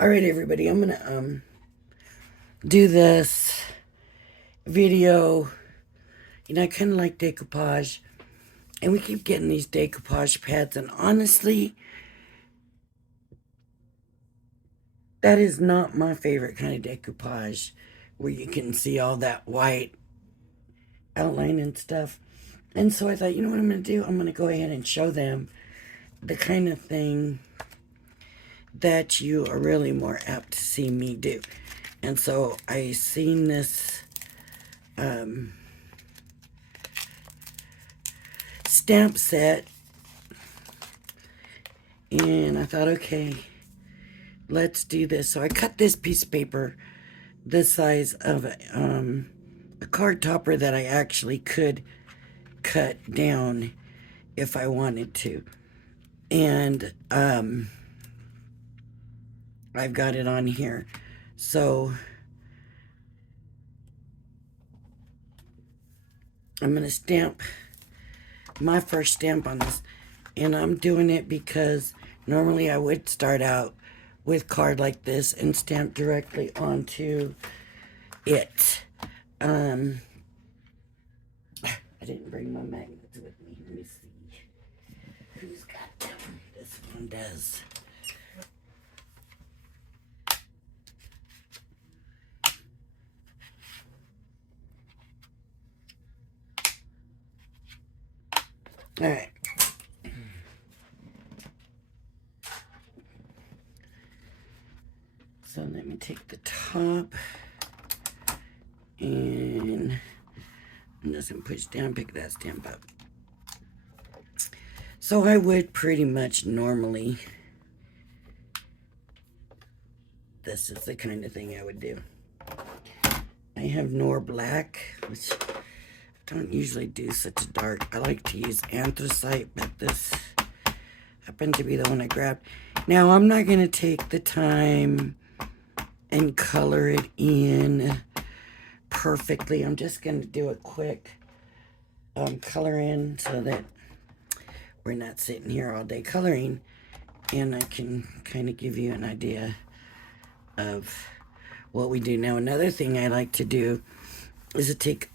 All right, everybody, I'm gonna do this video. I kind of like decoupage, and we keep getting these decoupage pads, and honestly, that is not my favorite kind of decoupage, where you can see all that white outline and stuff. And so I thought, you know what I'm gonna do? I'm gonna go ahead and show them the kind of thing that you are really more apt to see me do. And so I seen this stamp set, and I thought, okay, let's do this. So I cut this piece of paper the size of a card topper that I actually could cut down if I wanted to. And I've got it on here. So I'm going to stamp my first stamp on this. And I'm doing it because normally I would start out with card like this and stamp directly onto it. I didn't bring my magnets with me. Let me see. Who's got them? This one does. All right. So let me take the top, and I'm just going to push down, pick that stamp up. So I would pretty much normally, this is the kind of thing I would do. I have Nor Black, which I don't usually do such a dark. I like to use anthracite, but this happened to be the one I grabbed. Now I'm not going to take the time and color it in perfectly. I'm just going to do a quick color in so that we're not sitting here all day coloring, and I can kind of give you an idea of what we do. Now, another thing I like to do is to take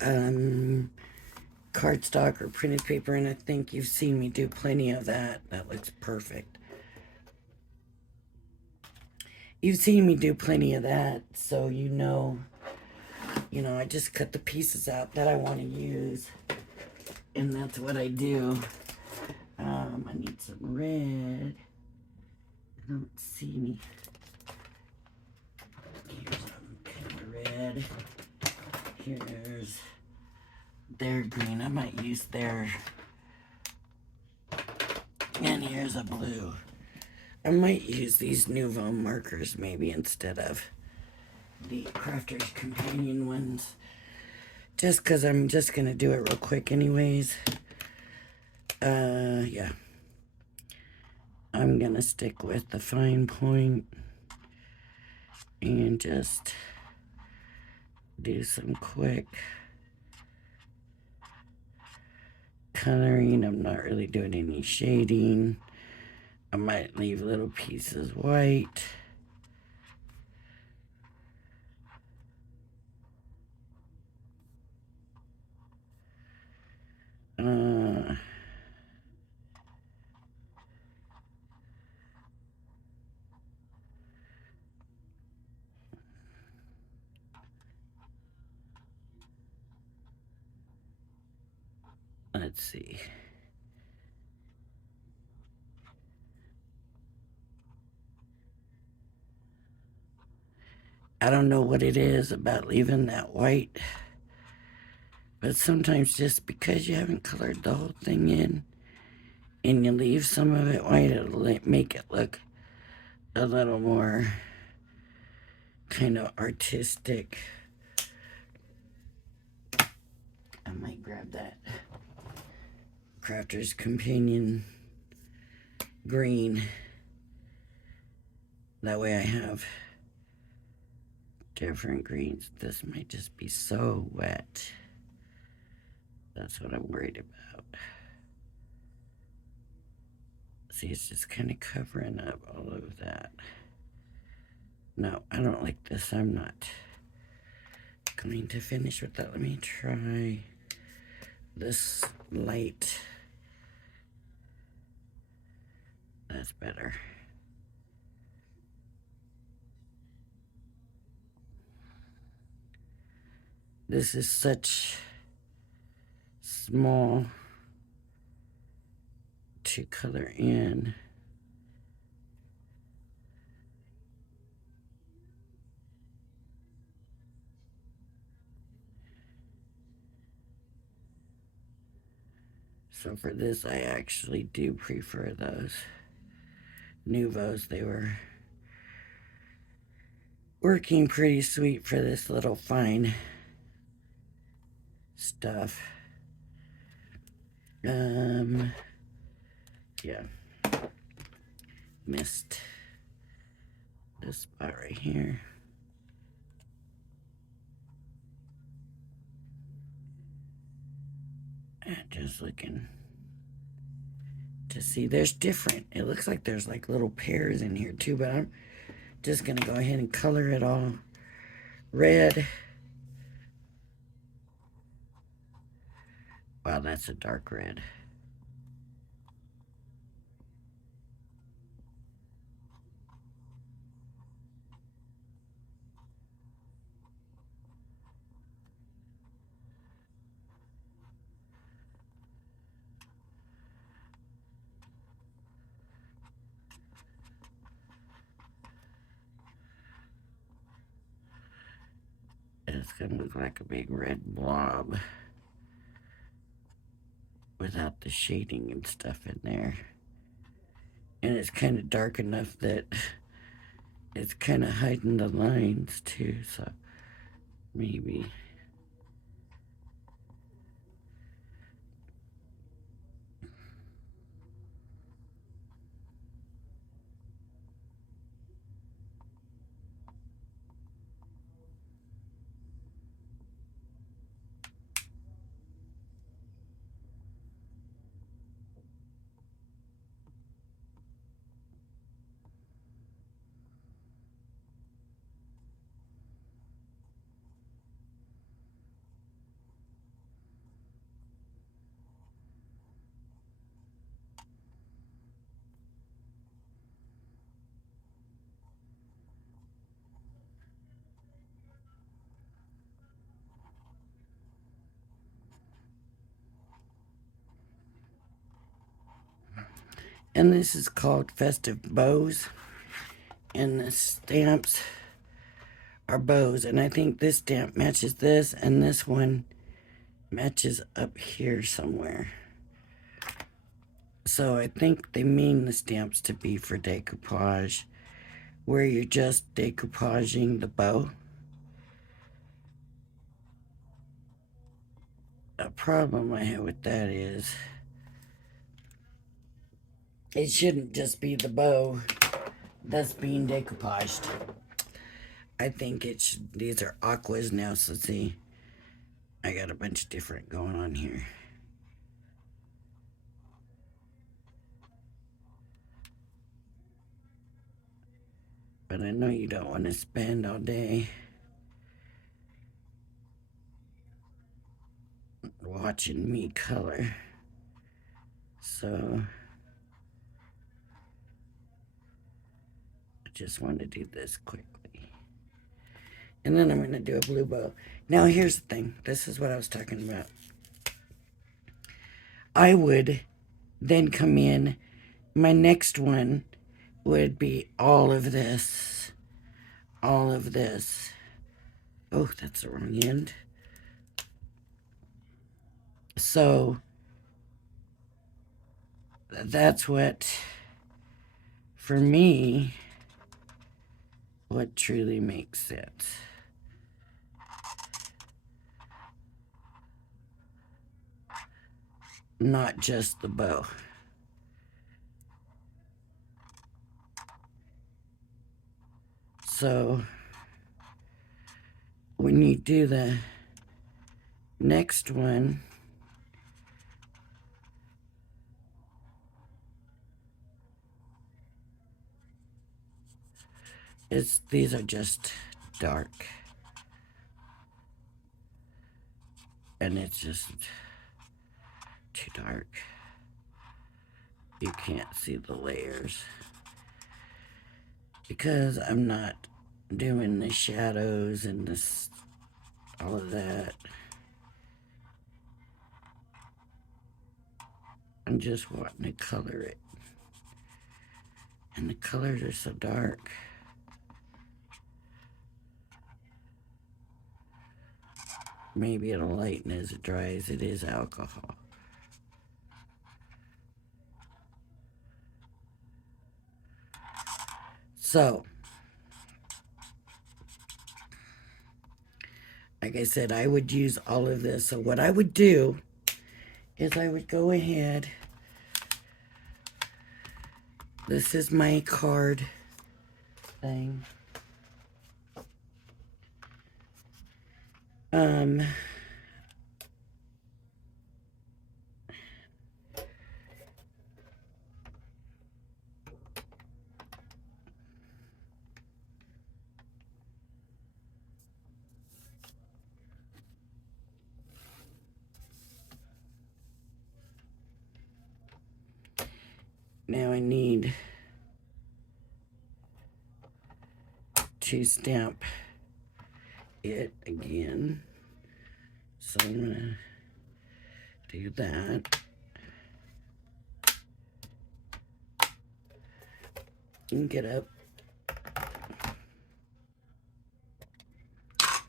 cardstock or printed paper, and I think you've seen me do plenty of that. That looks perfect. You've seen me do plenty of that, so you know, I just cut the pieces out that I want to use, and that's what I do. I need some red. I don't see any. Here's some kind of red. Here's their green. I might use their. And here's a blue. I might use these Nouveau markers maybe instead of the Crafter's Companion ones. Just because I'm just going to do it real quick anyways. Yeah. I'm going to stick with the fine point and just do some quick coloring. I'm not really doing any shading. I might leave little pieces white. Let's see. I don't know what it is about leaving that white, but sometimes just because you haven't colored the whole thing in and you leave some of it white, it'll make it look a little more kind of artistic. I might grab that Crafter's Companion green. That way I have different greens. This might just be so wet. That's what I'm worried about. See, it's just kind of covering up all of that. No, I don't like this. I'm not going to finish with that. Let me try this light. That's better. This is such small to color in. So for this, I actually do prefer those Nouveaux. They were working pretty sweet for this little fine stuff. Yeah. Missed this spot right here. And just looking to see, there's different. It looks like there's like little pears in here too, but I'm just gonna go ahead and color it all red. Wow, that's a dark red. It's gonna look like a big red blob without the shading and stuff in there. And it's kind of dark enough that it's kind of hiding the lines too, so maybe. And this is called Festive Bows. And the stamps are bows. And I think this stamp matches this, and this one matches up here somewhere. So I think they mean the stamps to be for decoupage, where you're just decoupaging the bow. A problem I have with that is it shouldn't just be the bow that's being decoupaged. I think it should, these are aquas now, so see, I got a bunch of different going on here. But I know you don't want to spend all day watching me color. So I just want to do this quickly. And then I'm going to do a blue bow. Now here's the thing. This is what I was talking about. I would then come in. My next one would be all of this. All of this. Oh, that's the wrong end. So that's what, for me, what truly makes sense. Not just the bow. So when you do the next one, these are just dark. And it's just too dark. You can't see the layers. Because I'm not doing the shadows and this, all of that. I'm just wanting to color it. And the colors are so dark. Maybe it'll lighten as it dries. It is alcohol. So, like I said, I would use all of this. So what I would do is I would go ahead. This is my card thing. Now I need to stamp it again. So I'm gonna do that. And get up.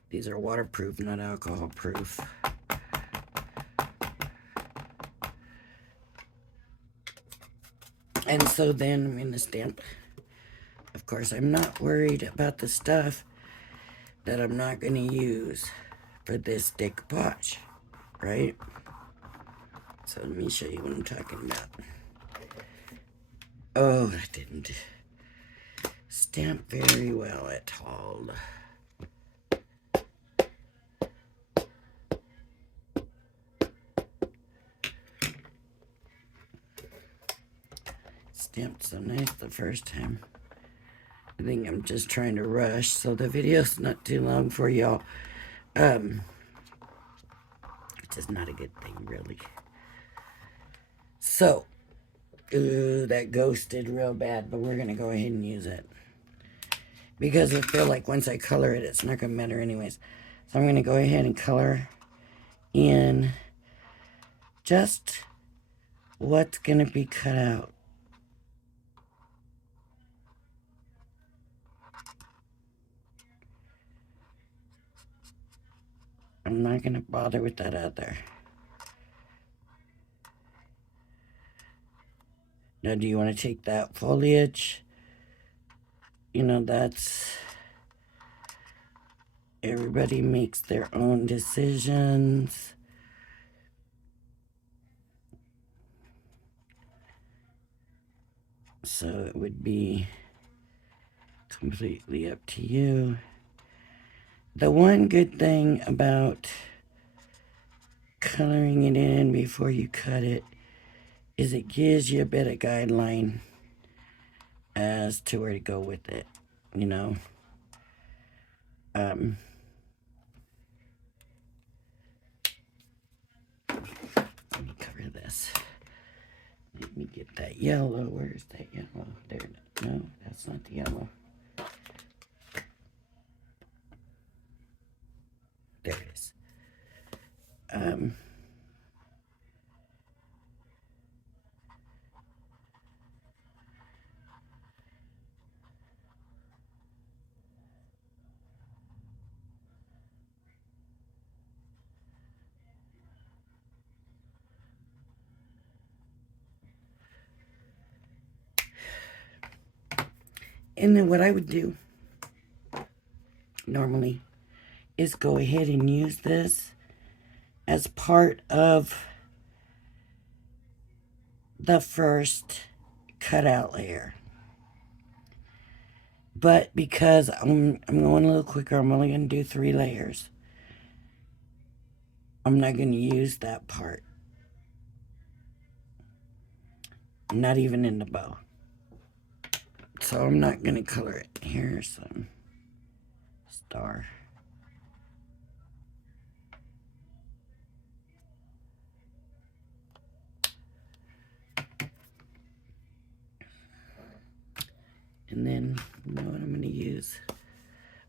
These are waterproof, not alcohol proof. And so then I'm gonna stamp. Of course, I'm not worried about the stuff that I'm not gonna use for this decoupage, right? So let me show you what I'm talking about. Oh, I didn't stamp very well at all. Stamped so nice the first time. I think I'm just trying to rush so the video's not too long for y'all. Which is not a good thing, really. So, that ghosted real bad, but we're going to go ahead and use it. Because I feel like once I color it, it's not going to matter anyways. So I'm going to go ahead and color in just what's going to be cut out. I'm not going to bother with that other. Now, do you want to take that foliage? You know, that's... Everybody makes their own decisions. So it would be completely up to you. The one good thing about coloring it in before you cut it is it gives you a bit of guideline as to where to go with it, you know. Let me cover this. Let me get that yellow. Where's that yellow? There. No, that's not the yellow. There it is. And then what I would do normally is go ahead and use this as part of the first cutout layer. But because I'm going a little quicker, I'm only going to do 3 layers. I'm not going to use that part. Not even in the bow. So I'm not going to color it. Here's some star. And then, you know what I'm going to use?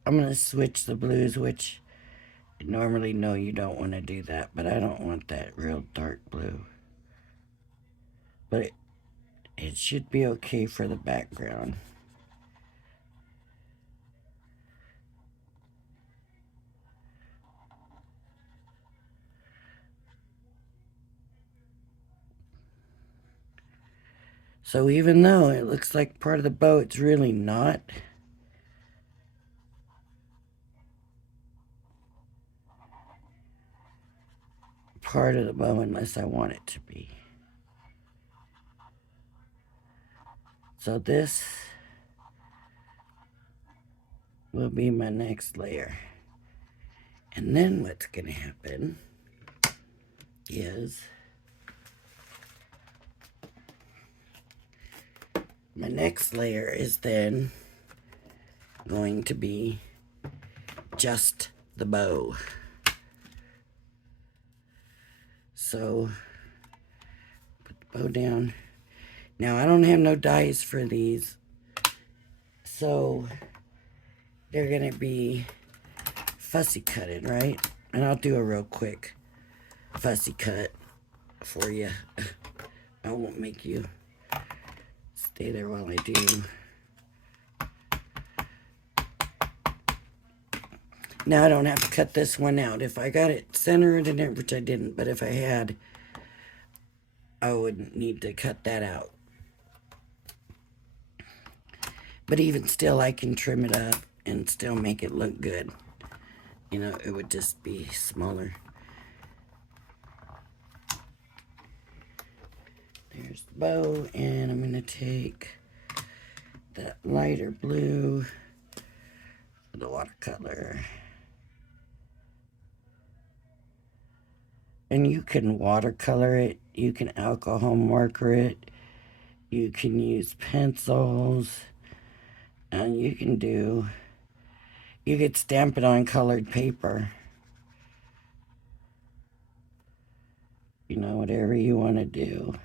I'm going to switch the blues, which normally, no, you don't want to do that, but I don't want that real dark blue. But it should be okay for the background. So even though it looks like part of the bow, it's really not. Part of the bow unless I want it to be. So this will be my next layer. And then what's going to happen is my next layer is then going to be just the bow. So put the bow down. Now I don't have no dies for these, so they're gonna be fussy cutted, right? And I'll do a real quick fussy cut for you. I won't make you stay there while I do. Now I don't have to cut this one out. If I got it centered and which I didn't, but if I had, I would need to cut that out. But even still, I can trim it up and still make it look good. You know, it would just be smaller. There's the bow, and I'm going to take that lighter blue for the watercolor. And you can watercolor it, you can alcohol marker it, you can use pencils, and you could stamp it on colored paper. You know, whatever you want to do.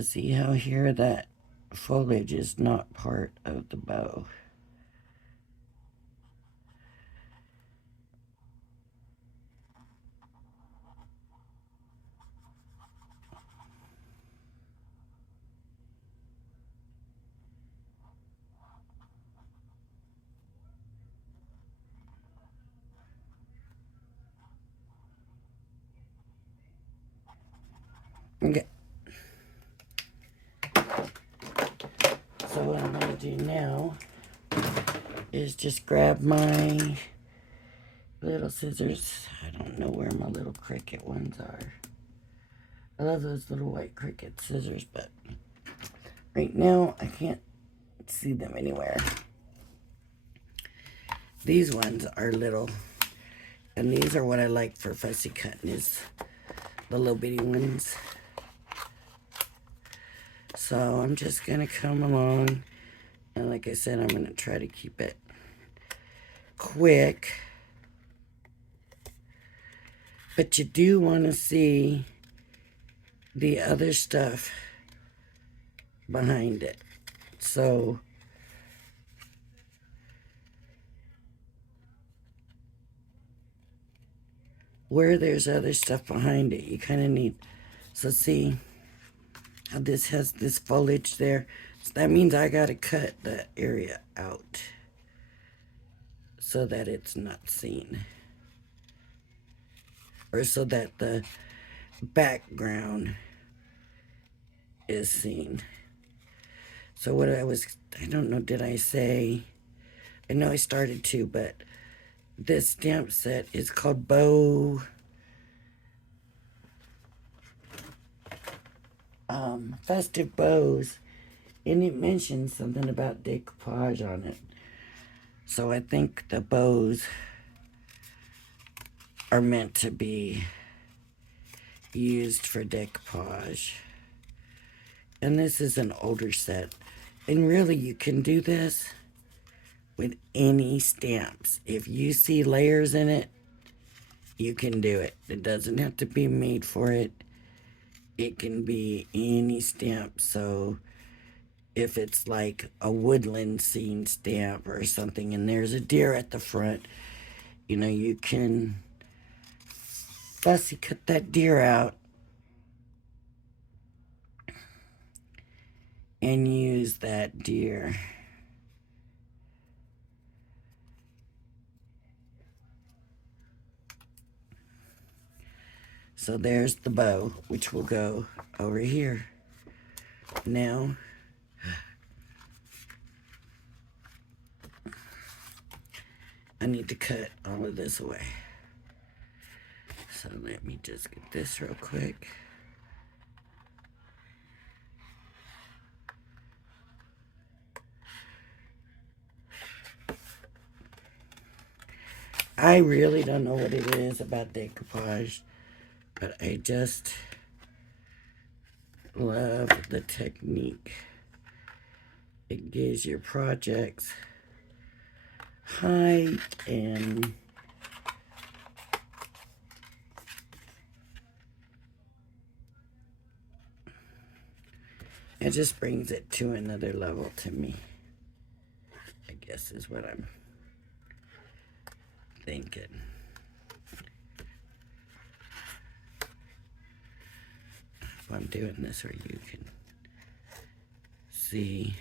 See how here that foliage is not part of the bow. Okay. So what I'm going to do now is just grab my little scissors. I don't know where my little cricket ones are. I love those little white cricket scissors, but right now I can't see them anywhere. These ones are little, and these are what I like for fussy cutting, is the little bitty ones. So I'm just going to come along, and like I said, I'm going to try to keep it quick. But you do want to see the other stuff behind it. So where there's other stuff behind it, you kind of need, so see how this has this foliage there? So that means I got to cut that area out so that it's not seen. Or so that the background is seen. So what I don't know, did I say, I know I started to, but this stamp set is called Bow Festive Bows, and it mentions something about decoupage on it. So I think the bows are meant to be used for decoupage. And this is an older set. And really, you can do this with any stamps. If you see layers in it, you can do it. It doesn't have to be made for it. It can be any stamp. So if it's like a woodland scene stamp or something and there's a deer at the front, you know, you can fussy cut that deer out and use that deer. So there's the bow, which will go over here. Now, I need to cut all of this away. So let me just get this real quick. I really don't know what it is about decoupage, but I just love the technique. It gives your projects height and it just brings it to another level to me, I guess is what I'm thinking. If I'm doing this where you can see.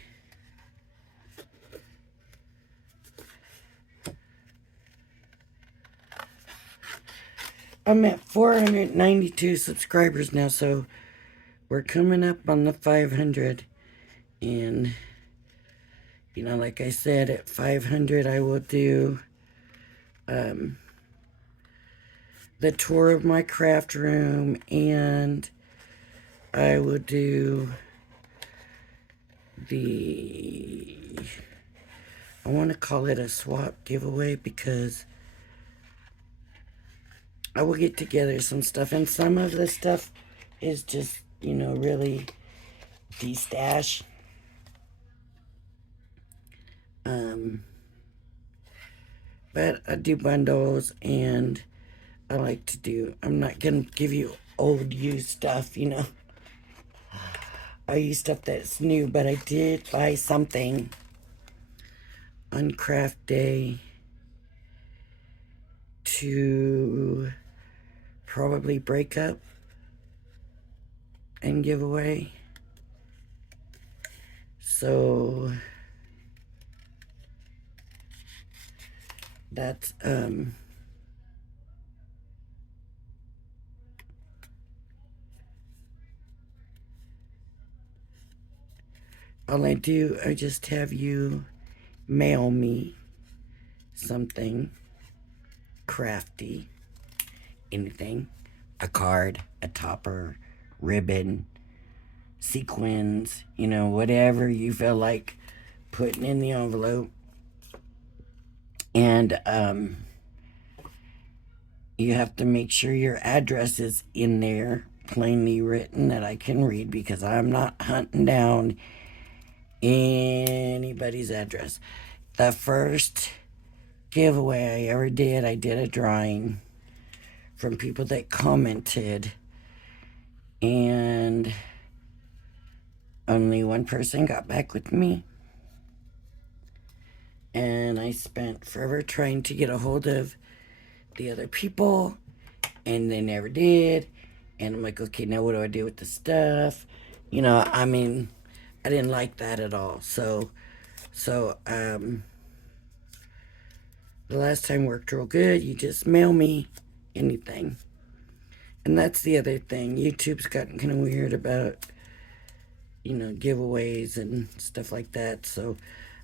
I'm at 492 subscribers now, so we're coming up on the 500. And, you know, like I said, at 500 I will do the tour of my craft room, and I will do I want to call it a swap giveaway, because I will get together some stuff, and some of the stuff is just, you know, really de-stash. But I do bundles, and I like to do, I'm not going to give you old used stuff, you know. I use stuff that's new, but I did buy something on craft day to probably break up and give away. So that's all I do. I just have you mail me something crafty, anything, a card, a topper, ribbon, sequins, you know, whatever you feel like putting in the envelope. And you have to make sure your address is in there, plainly written, that I can read, because I'm not hunting down anybody's address. The first giveaway I ever did, I did a drawing from people that commented, and only one person got back with me. And I spent forever trying to get a hold of the other people, and they never did. And I'm like, okay, now what do I do with the stuff? You know, I mean, I didn't like that at all. So the last time worked real good. You just mail me anything. And that's the other thing. YouTube's gotten kind of weird about, you know, giveaways and stuff like that. So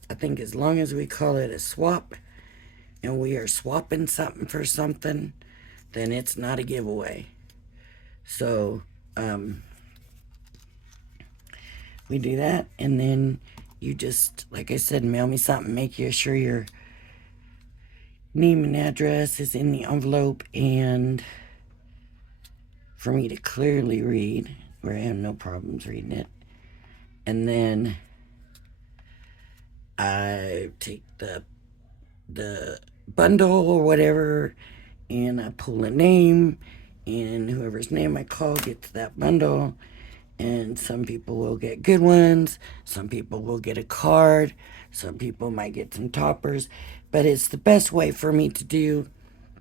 I think as long as we call it a swap and we are swapping something for something, then it's not a giveaway. So we do that, and then you just, like I said, mail me something. Make sure name and address is in the envelope, and for me to clearly read, where I have no problems reading it. And then I take the bundle or whatever, and I pull a name, and whoever's name I call gets that bundle. And some people will get good ones, some people will get a card, some people might get some toppers, but it's the best way for me to do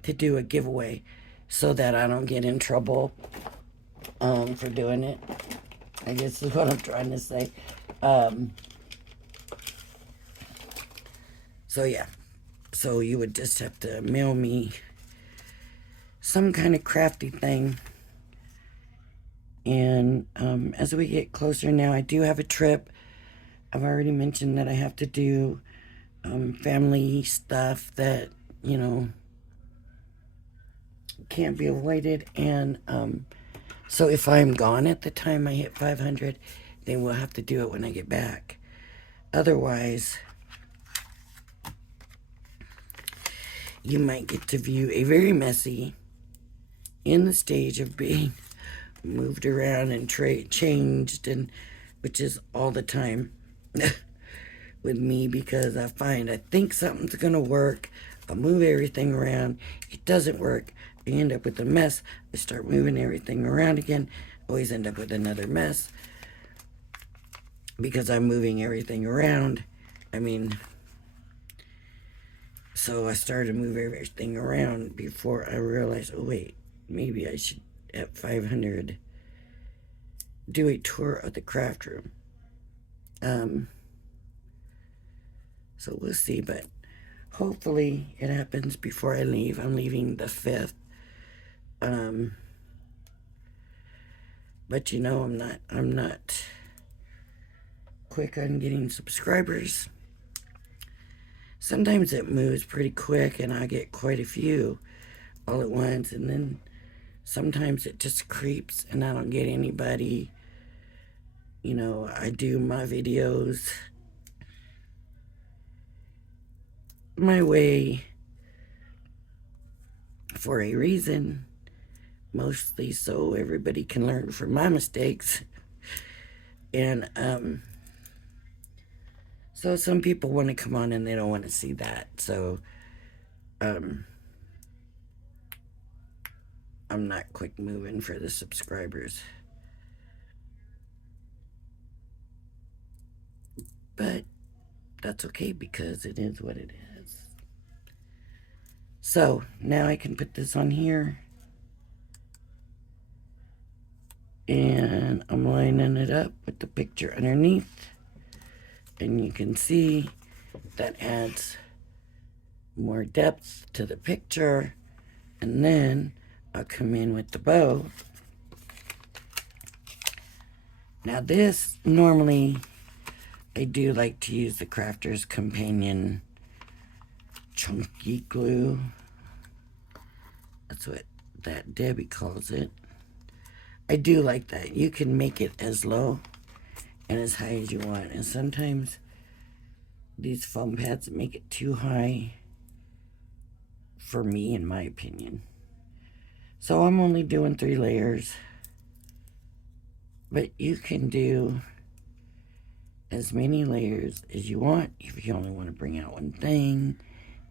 a giveaway so that I don't get in trouble for doing it. I guess is what I'm trying to say. So yeah, so you would just have to mail me some kind of crafty thing. And as we get closer now, I do have a trip. I've already mentioned that I have to do family stuff that, you know, can't be avoided. And so if I'm gone at the time I hit 500, then we'll have to do it when I get back. Otherwise, you might get to view a very messy, in the stage of being moved around and changed, and which is all the time with me, because I think something's gonna work. I'll move everything around. It doesn't work. I end up with a mess. I start moving everything around again. Always end up with another mess because I'm moving everything around. I mean, so I started to move everything around before I realized, oh wait, maybe I should, at 500, do a tour of the craft room. So we'll see, but hopefully it happens before I leave. I'm leaving the 5th. But you know, I'm not quick on getting subscribers. Sometimes it moves pretty quick and I get quite a few all at once, and then sometimes it just creeps and I don't get anybody. You know, I do my videos my way for a reason, mostly so everybody can learn from my mistakes. And so some people want to come on and they don't want to see that. So I'm not quick moving for the subscribers. But that's okay because it is what it is. So now I can put this on here. And I'm lining it up with the picture underneath. And you can see that adds more depth to the picture. And then I'll come in with the bow. Now this, normally I do like to use the Crafter's Companion chunky glue. That's what that Debbie calls it. I do like that. You can make it as low and as high as you want. And sometimes these foam pads make it too high for me, in my opinion. So I'm only doing 3 layers. But you can do as many layers as you want if you only want to bring out one thing.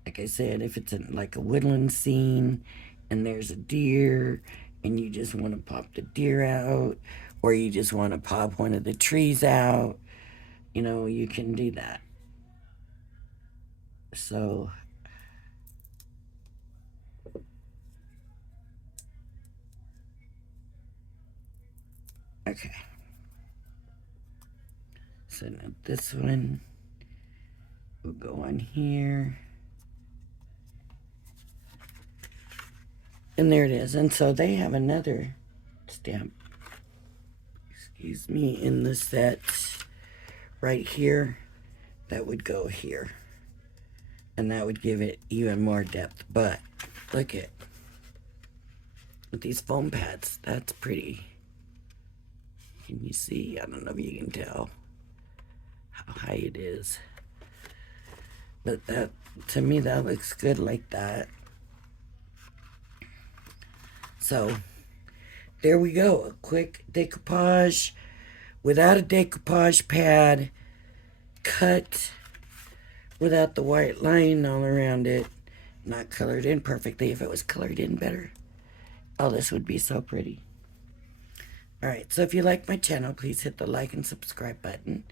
Like I said, if it's in like a woodland scene and there's a deer and you just want to pop the deer out, or you just want to pop one of the trees out, you know, you can do that. So okay, so now this one will go on here. And there it is. And so they have another stamp, excuse me, in the set right here that would go here. And that would give it even more depth. But look at, with these foam pads, that's pretty. Can you see? I don't know if you can tell how high it is. But that, to me, that looks good like that. So, there we go. A quick decoupage without a decoupage pad. Cut without the white line all around it. Not colored in perfectly. If it was colored in better, oh, this would be so pretty. Alright, so if you like my channel, please hit the like and subscribe button.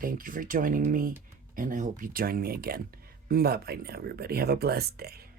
Thank you for joining me, and I hope you join me again. Bye-bye now, everybody. Have a blessed day.